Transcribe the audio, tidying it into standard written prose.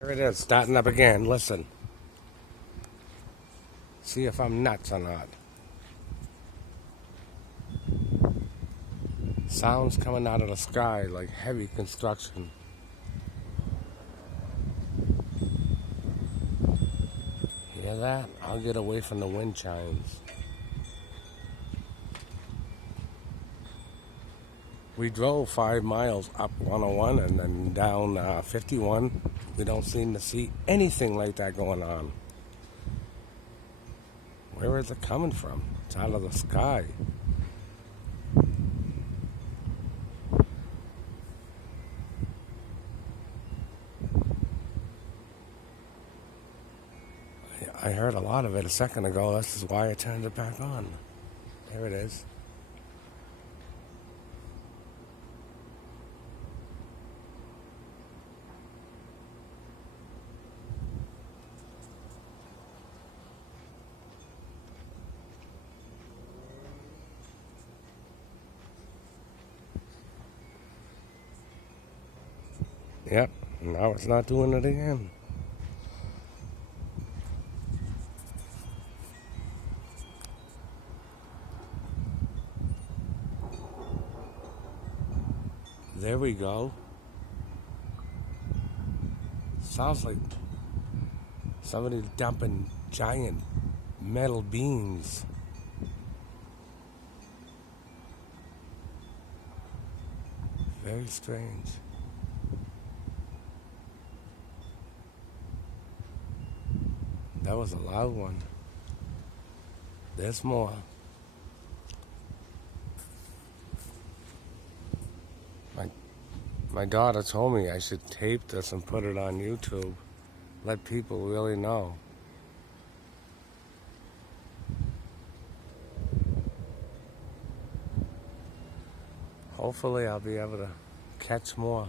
Here it is, starting up again. Listen. See if I'm nuts or not. Sounds coming out of the sky like heavy construction. Hear that? I'll get away from the wind chimes. We drove 5 miles up 101 and then down 51. We don't seem to see anything like that going on. Where is it coming from? It's out of the sky. I heard a lot of it a second ago. This is why I turned it back on. There it is. Yep, now it's not doing it again. There we go. Sounds like somebody dumping giant metal beams. Very strange. That was a loud one. There's more. My daughter told me I should tape this and put it on YouTube. Let people really know. Hopefully I'll be able to catch more.